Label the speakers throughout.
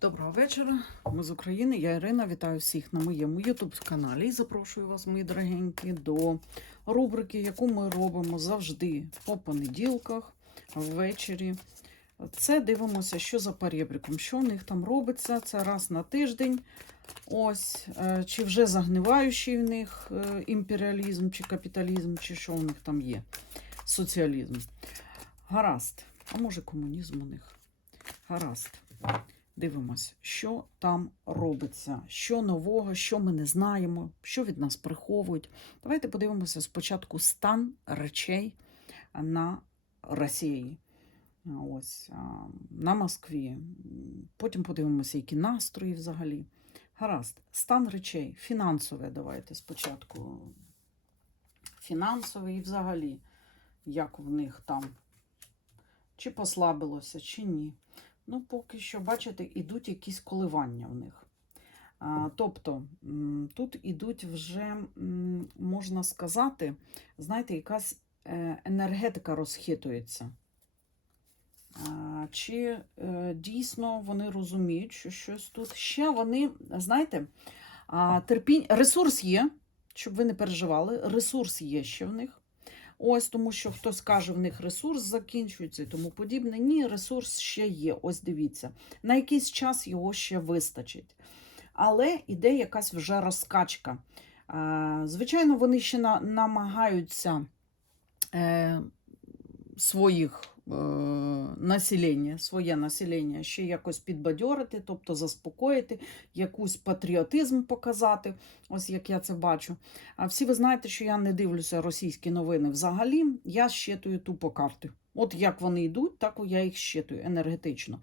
Speaker 1: Доброго вечора. Ми з України. Я Ірина. Вітаю всіх на моєму youtube каналі і запрошую вас, мої дорогенькі, до рубрики, яку ми робимо завжди по понеділках ввечері. Це дивимося, що за перебріком, що у них там робиться. Це раз на тиждень. Ось, е, чи вже загниваючий в них е, імперіалізм, чи капіталізм, чи що у них там є. Соціалізм. Гаразд. А може комунізм у них? Гаразд. Дивимось, що там робиться, що нового, що ми не знаємо, що від нас приховують. Давайте подивимося спочатку стан речей на Росії. Ось на Москві. Потім подивимося, які настрої взагалі. Гаразд, стан речей, фінансове давайте спочатку. Фінансове і взагалі, як в них там, чи послабилося, чи ні. Ну, поки що, бачите, ідуть якісь коливання в них. А, тобто, тут ідуть вже, можна сказати, знаєте, якась е, енергетика розхитується. Чи е, дійсно вони розуміють, що щось тут ще вони, знаєте, терпінь, ресурс є, щоб ви не переживали, ресурс є ще в них. Ось тому, що хтось каже, в них ресурс закінчується і тому подібне. Ні, ресурс ще є. Ось дивіться. На якийсь час його ще вистачить. Але іде якась вже розкачка. Звичайно, вони ще намагаються е, своїх населення, своє населення ще якось підбадьорити, тобто заспокоїти, якусь патріотизм показати, ось як я це бачу. А всі ви знаєте, що я не дивлюся російські новини взагалі. Я щитую тупо карти. От як вони йдуть, так я їх щитую енергетично.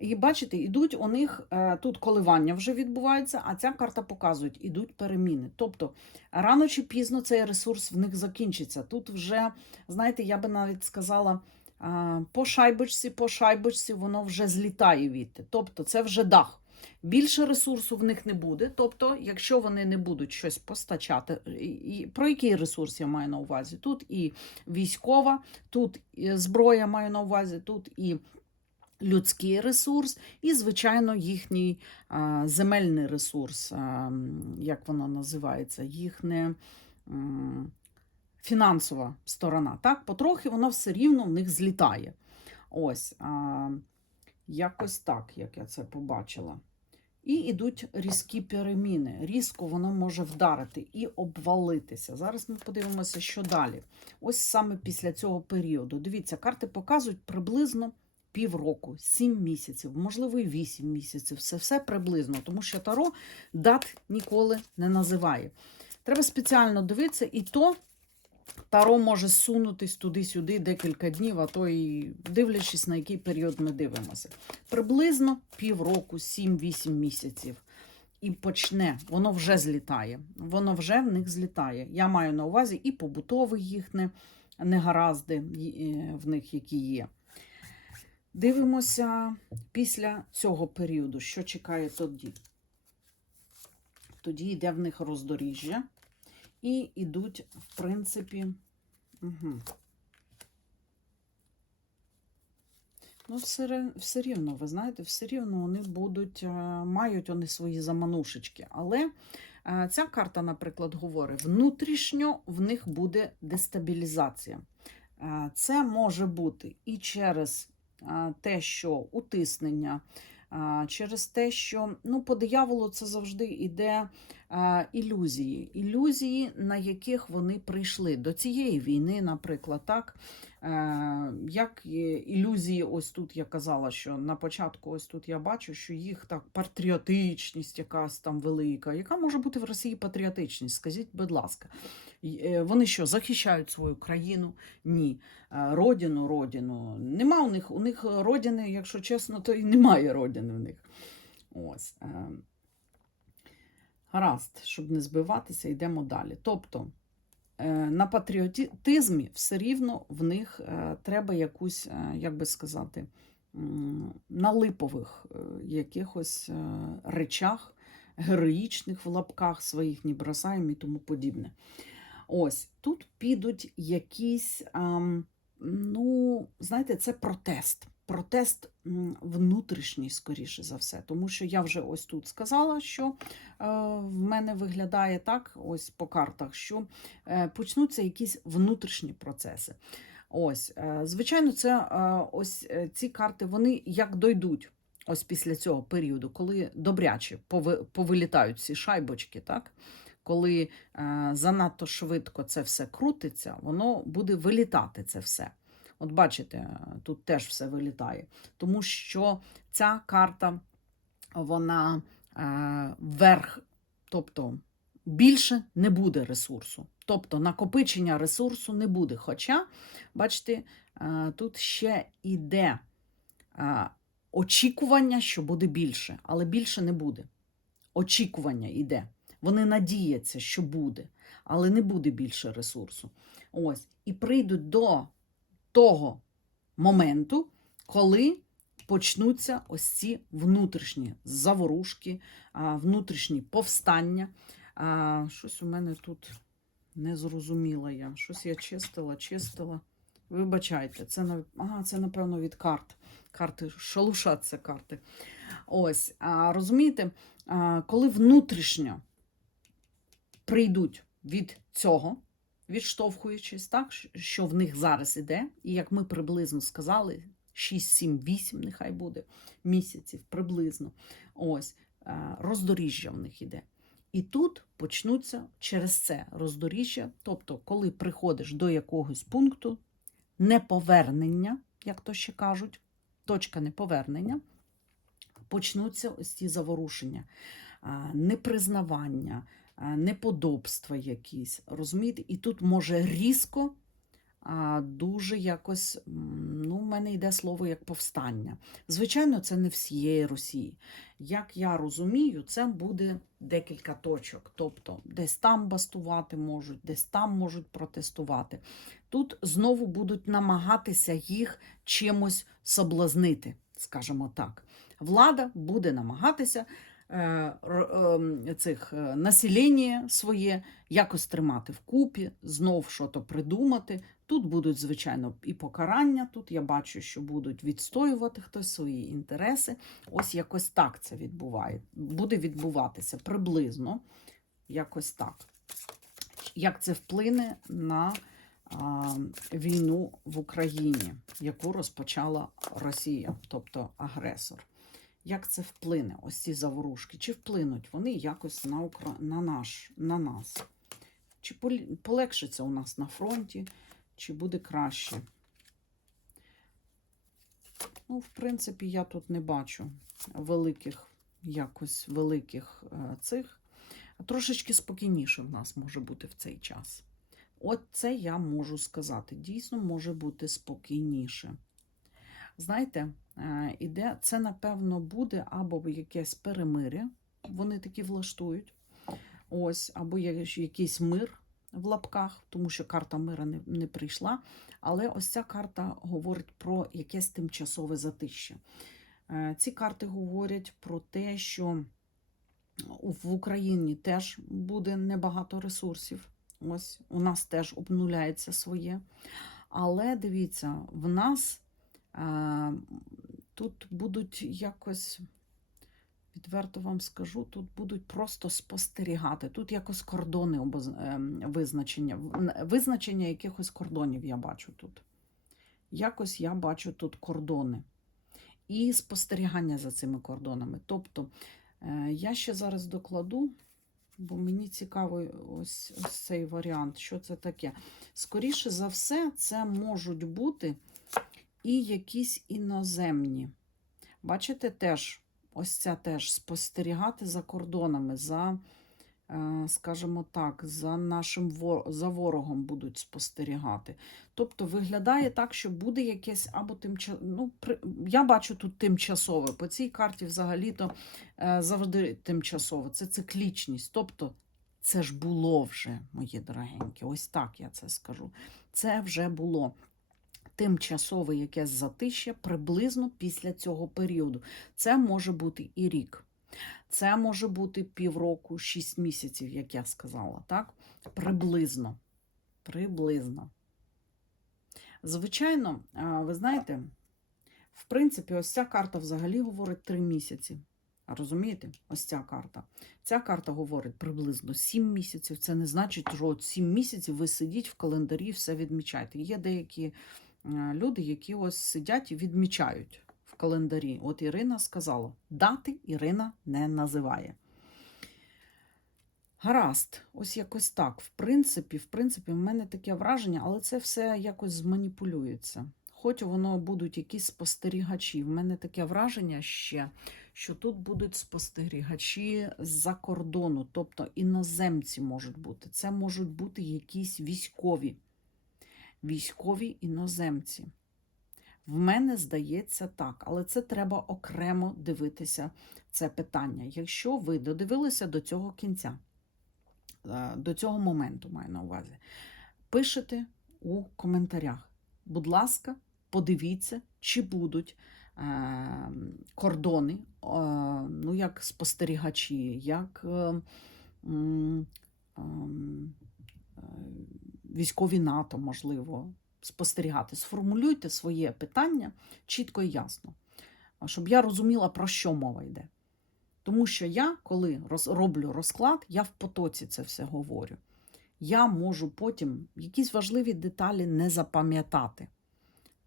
Speaker 1: І бачите, ідуть у них е, тут коливання вже відбувається, а ця карта показує, ідуть переміни. Тобто рано чи пізно цей ресурс в них закінчиться. Тут вже, знаєте, я би навіть сказала. По шайбочці, по шайбочці воно вже злітає відти. Тобто це вже дах. Більше ресурсу в них не буде. Тобто, якщо вони не будуть щось постачати, і, про який ресурс я маю на увазі? Тут і військова, тут і зброя маю на увазі, тут і людський ресурс, і, звичайно, їхній а, земельний ресурс, а, як воно називається, їхня м, фінансова сторона. Так, потрохи воно все рівно в них злітає. Ось, а, якось так, як я це побачила. І йдуть різкі переміни. Різко воно може вдарити і обвалитися. Зараз ми подивимося, що далі. Ось саме після цього періоду. Дивіться, карти показують приблизно півроку, сім місяців, можливо, і вісім місяців. Це все приблизно, тому що Таро дат ніколи не називає. Треба спеціально дивитися, і то Таро може сунутись туди-сюди декілька днів, а то і дивлячись, на який період ми дивимося. Приблизно півроку, 7-8 місяців. І почне, воно вже злітає. Воно вже в них злітає. Я маю на увазі і побутові їхні негаразди е, в них, які є. Дивимося після цього періоду, що чекає тоді. Тоді йде в них роздоріжжя. І йдуть, в принципі, угу. Ну, все, все рівно, ви знаєте, все рівно вони будуть, е, мають вони свої заманушечки. Але е, ця карта, наприклад, говорить, внутрішньо в них буде дестабілізація. Е, Це може бути і через те, що утиснення, через те, що ну, по дияволу це завжди йде ілюзії. Ілюзії, на яких вони прийшли до цієї війни, наприклад, так. Е, Як ілюзії, ось тут я казала, що на початку, ось тут я бачу, що їх так патріотичність якась там велика. Яка може бути в Росії патріотичність? Скажіть, будь ласка, вони що, захищають свою країну? Ні. Е, Родину, родину. Нема у них, у них родини, якщо чесно, то і немає родини в них. Ось. е. Гаразд, щоб не збиватися, йдемо далі. Тобто е, на патріотизмі все рівно в них е, треба якусь, е, як би сказати, на липових е, якихось е, речах, героїчних в лапках своїх, не бросаємо і тому подібне. Ось тут підуть якісь, ну, знаєте, це протест. протест внутрішній, скоріше за все. Тому що я вже ось тут сказала, що е, в мене виглядає так, ось по картах, що е, почнуться якісь внутрішні процеси. Ось, е, звичайно, це ось ці карти, вони як дойдуть. Ось після цього періоду, коли добряче пови- повилітають ці шайбочки, так? Коли е, занадто швидко це все крутиться, воно буде вилітати це все. От бачите, е, тут теж все вилітає. Тому що ця карта, вона е, вверх, тобто більше не буде ресурсу. Тобто накопичення ресурсу не буде. Хоча, бачите, е, тут ще іде е, очікування, що буде більше, але більше не буде. Очікування йде. Вони надіються, що буде, але не буде більше ресурсу. Ось. І прийдуть до того моменту, коли почнуться ось ці внутрішні заворушки, внутрішні повстання. Щось у мене тут не зрозуміла я. Щось я чистила, чистила. Вибачайте, це, ага, це напевно від карт. Карти шалушат це карти. Ось, розумієте, коли внутрішньо прийдуть від цього, відштовхуючись, так, що в них зараз іде, і як ми приблизно сказали, 6, 7, 8, нехай буде місяців приблизно. Ось е, роздоріжжя в них іде. І тут почнуться через це роздоріжжя, тобто, коли приходиш до якогось пункту неповернення, як то ще кажуть, точка неповернення, почнуться ось ці заворушення, непризнавання, а, неподобства якісь. Розумієте? І тут може різко, дуже якось, ну, в мене йде слово як повстання. Звичайно, це не всієї Росії. Як я розумію, це буде декілька точок. Тобто, десь там бастувати можуть, десь там можуть протестувати. Тут знову будуть намагатися їх чимось соблазнити, скажімо так. Влада буде намагатися е, цих е, населення своє якось тримати вкупі, знов щось придумати. Тут будуть, звичайно, і покарання. Тут я бачу, що будуть відстоювати хтось свої інтереси. Ось якось так це відбуває. Буде відбуватися приблизно якось так. Як це вплине на а, війну в Україні, яку розпочала Росія, тобто агресор? Як це вплине, ось ці заворушки? Чи вплинуть вони якось на, Укра... на, наш... на нас? Чи полегшиться у нас на фронті, чи буде краще? Ну, в принципі, я тут не бачу великих, якось великих е, цих. Трошечки спокійніше в нас може бути в цей час. От це я можу сказати. Дійсно, може бути спокійніше. Знаєте, е, іде, це, напевно, буде або якесь перемиря, вони такі влаштують. Ось, або якийсь мир в лапках, тому що карта мира не, не прийшла. Але ось ця карта говорить про якесь тимчасове затища. Е, Ці карти говорять про те, що в Україні теж буде небагато ресурсів. Ось у нас теж обнуляється своє. Але дивіться, в нас тут будуть якось, відверто вам скажу, тут будуть просто спостерігати. Тут якось кордони е, визначення, визначення якихось кордонів я бачу тут. Якось я бачу тут кордони. І спостерігання за цими кордонами. Тобто, е, я ще зараз докладу, бо мені цікавий ось, ось цей варіант, що це таке. Скоріше за все, це можуть бути і якісь іноземні. Бачите, теж ось ця теж спостерігати за кордонами, за, е, скажімо так, за нашим за ворогом будуть спостерігати. Тобто виглядає так, що буде якесь або тимчасове. Ну. Я бачу тут тимчасове. По цій карті взагалі-то е, завжди тимчасово. Це циклічність. Тобто, це ж було вже, мої дорогенькі. Ось так я це скажу. Це вже було тимчасове якесь затища приблизно після цього періоду. Це може бути і рік. Це може бути півроку, шість місяців, як я сказала, так? Приблизно. Приблизно. Звичайно, ви знаєте, В принципі, ось ця карта взагалі говорить три місяці. Розумієте? Ось ця карта. Ця карта говорить приблизно 7 місяців. Це не значить, що от 7 місяців ви сидіть в календарі, все відмічаєте. Є деякі люди, які ось сидять і відмічають в календарі. От Ірина сказала: дати Ірина не називає. Гаразд, ось якось так. В принципі, в принципі, в мене таке враження, але це все якось зманіпулюється. Хоч воно будуть якісь спостерігачі. В мене таке враження ще, що тут будуть спостерігачі з-за кордону, тобто іноземці можуть бути. Це можуть бути якісь військові. Військові іноземці. В мене здається так, але це треба окремо дивитися це питання. Якщо ви додивилися до цього кінця, е, до цього моменту маю на увазі, пишете у коментарях. Будь ласка, подивіться, чи будуть е, кордони, е, ну, як спостерігачі, як ем, е, військові НАТО, можливо, спостерігати. Сформулюйте своє питання чітко і ясно, щоб я розуміла, про що мова йде. Тому що я, коли роблю розклад, я в потоці це все говорю. Я можу потім якісь важливі деталі не запам'ятати.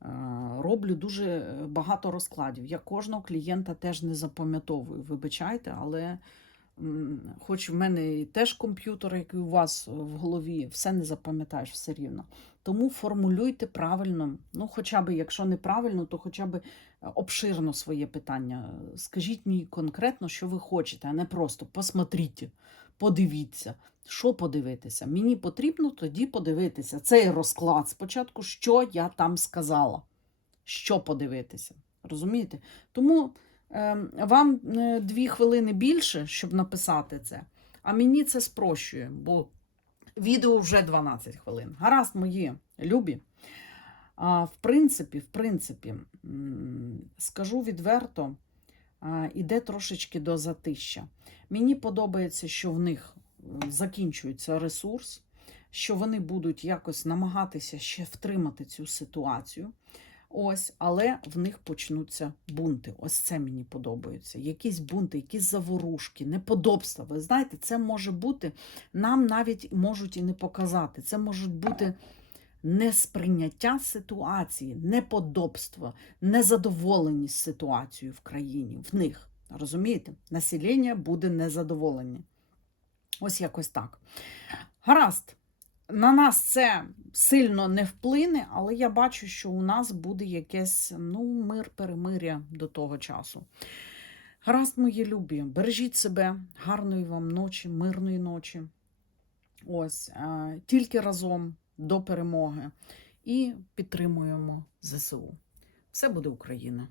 Speaker 1: Е, Роблю дуже багато розкладів. Я кожного клієнта теж не запам'ятовую. Вибачайте, але хоч в мене і теж комп'ютер, як і у вас в голові, все не запам'ятаєш все рівно. Тому формулюйте правильно, ну хоча б, якщо неправильно, то хоча б обширно своє питання. Скажіть мені конкретно, що ви хочете, а не просто посмотріть, подивіться. Що подивитися? Мені потрібно тоді подивитися цей розклад спочатку, що я там сказала. Що подивитися. Розумієте? Тому е, вам е, дві хвилини більше, щоб написати це, а мені це спрощує, бо відео вже 12 хвилин. Гаразд, мої любі. А, в принципі, в принципі, скажу відверто, іде трошечки до затища. Мені подобається, що в них закінчується ресурс, що вони будуть якось намагатися ще втримати цю ситуацію. Ось, але в них почнуться бунти. Ось це мені подобається. Якісь бунти, якісь заворушки, неподобства. Ви знаєте, це може бути, нам навіть можуть і не показати. Це можуть бути несприйняття ситуації, неподобство, незадоволеність ситуацією в країні, в них. Розумієте? Населення буде незадоволені. Ось якось так. Гаразд. На нас це сильно не вплине, але я бачу, що у нас буде якесь ну, мир, перемиря до того часу. Гаразд, мої любі, бережіть себе, гарної вам ночі, мирної ночі. Ось, е, тільки разом до перемоги і підтримуємо ЗСУ. Все буде Україна!